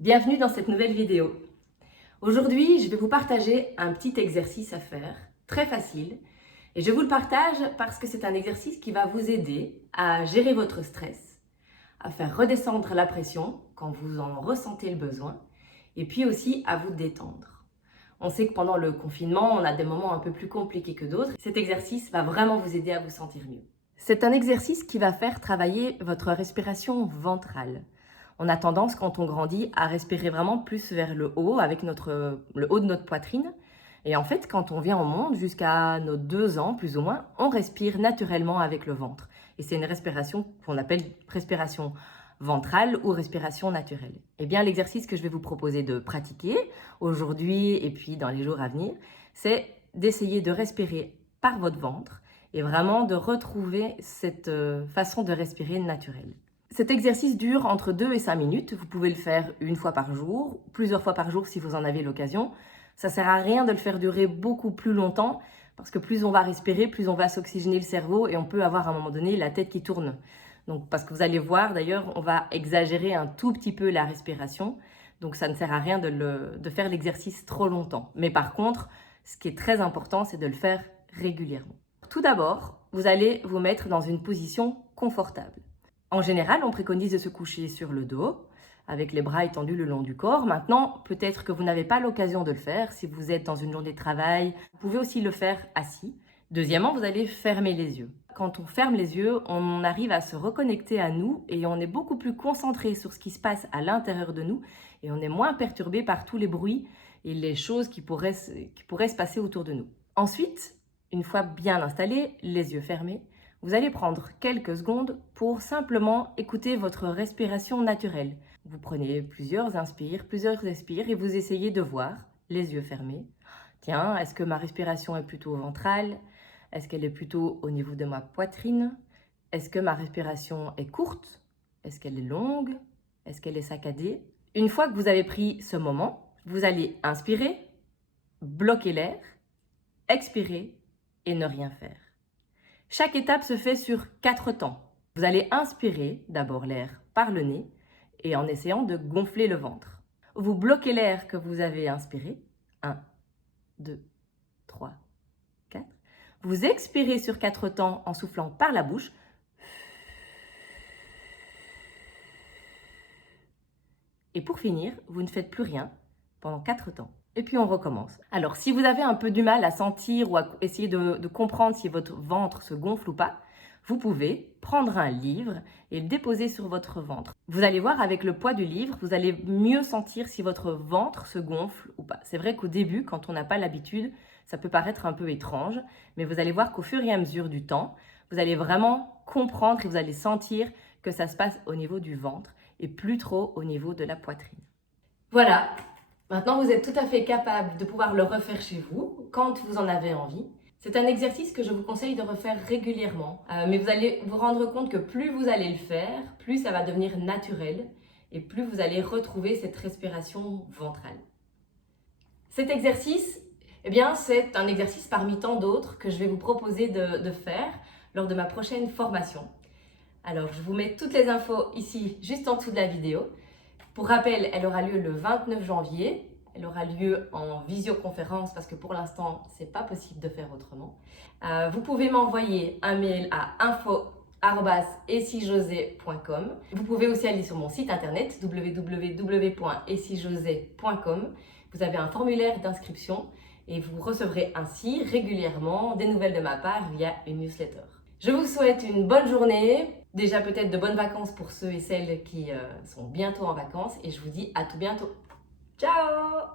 Bienvenue dans cette nouvelle vidéo. Aujourd'hui, je vais vous partager un petit exercice à faire, très facile. Et je vous le partage parce que c'est un exercice qui va vous aider à gérer votre stress, à faire redescendre la pression quand vous en ressentez le besoin, et puis aussi à vous détendre. On sait que pendant le confinement, on a des moments un peu plus compliqués que d'autres. Cet exercice va vraiment vous aider à vous sentir mieux. C'est un exercice qui va faire travailler votre respiration ventrale. On a tendance, quand on grandit, à respirer vraiment plus vers le haut, avec le haut de notre poitrine. Et en fait, quand on vient au monde, jusqu'à nos 2 ans, plus ou moins, on respire naturellement avec le ventre. Et c'est une respiration qu'on appelle respiration ventrale ou respiration naturelle. Eh bien, l'exercice que je vais vous proposer de pratiquer aujourd'hui et puis dans les jours à venir, c'est d'essayer de respirer par votre ventre et vraiment de retrouver cette façon de respirer naturelle. Cet exercice dure entre 2 et 5 minutes. Vous pouvez le faire une fois par jour, plusieurs fois par jour si vous en avez l'occasion. Ça ne sert à rien de le faire durer beaucoup plus longtemps parce que plus on va respirer, plus on va s'oxygéner le cerveau et on peut avoir à un moment donné la tête qui tourne. Donc, parce que vous allez voir, d'ailleurs, on va exagérer un tout petit peu la respiration. Donc, ça ne sert à rien de faire l'exercice trop longtemps. Mais par contre, ce qui est très important, c'est de le faire régulièrement. Tout d'abord, vous allez vous mettre dans une position confortable. En général, on préconise de se coucher sur le dos, avec les bras étendus le long du corps. Maintenant, peut-être que vous n'avez pas l'occasion de le faire. Si vous êtes dans une journée de travail, vous pouvez aussi le faire assis. Deuxièmement, vous allez fermer les yeux. Quand on ferme les yeux, on arrive à se reconnecter à nous et on est beaucoup plus concentré sur ce qui se passe à l'intérieur de nous et on est moins perturbé par tous les bruits et les choses qui pourraient se passer autour de nous. Ensuite, une fois bien installé, les yeux fermés, vous allez prendre quelques secondes pour simplement écouter votre respiration naturelle. Vous prenez plusieurs inspires, plusieurs expires et vous essayez de voir, les yeux fermés. Tiens, est-ce que ma respiration est plutôt ventrale? Est-ce qu'elle est plutôt au niveau de ma poitrine? Est-ce que ma respiration est courte? Est-ce qu'elle est longue? Est-ce qu'elle est saccadée? Une fois que vous avez pris ce moment, vous allez inspirer, bloquer l'air, expirer et ne rien faire. Chaque étape se fait sur 4 temps. Vous allez inspirer d'abord l'air par le nez et en essayant de gonfler le ventre. Vous bloquez l'air que vous avez inspiré. 1, 2, 3, 4. Vous expirez sur 4 temps en soufflant par la bouche. Et pour finir, vous ne faites plus rien pendant 4 temps. Et puis on recommence. Alors, si vous avez un peu du mal à sentir ou à essayer de comprendre si votre ventre se gonfle ou pas, vous pouvez prendre un livre et le déposer sur votre ventre. Vous allez voir, avec le poids du livre, vous allez mieux sentir si votre ventre se gonfle ou pas. C'est vrai qu'au début, quand on n'a pas l'habitude, ça peut paraître un peu étrange, mais vous allez voir qu'au fur et à mesure du temps, vous allez vraiment comprendre et vous allez sentir que ça se passe au niveau du ventre et plus trop au niveau de la poitrine. Voilà. Maintenant, vous êtes tout à fait capable de pouvoir le refaire chez vous quand vous en avez envie. C'est un exercice que je vous conseille de refaire régulièrement, mais vous allez vous rendre compte que plus vous allez le faire, plus ça va devenir naturel et plus vous allez retrouver cette respiration ventrale. Cet exercice, eh bien, c'est un exercice parmi tant d'autres que je vais vous proposer de faire lors de ma prochaine formation. Alors, je vous mets toutes les infos ici, juste en dessous de la vidéo. Pour rappel, elle aura lieu le 29 janvier. Elle aura lieu en visioconférence parce que pour l'instant, ce n'est pas possible de faire autrement. Vous pouvez m'envoyer un mail à info@essijosé.com. Vous pouvez aussi aller sur mon site internet www.essijosé.com. Vous avez un formulaire d'inscription et vous recevrez ainsi régulièrement des nouvelles de ma part via une newsletter. Je vous souhaite une bonne journée. Déjà peut-être de bonnes vacances pour ceux et celles qui sont bientôt en vacances et je vous dis à tout bientôt. Ciao!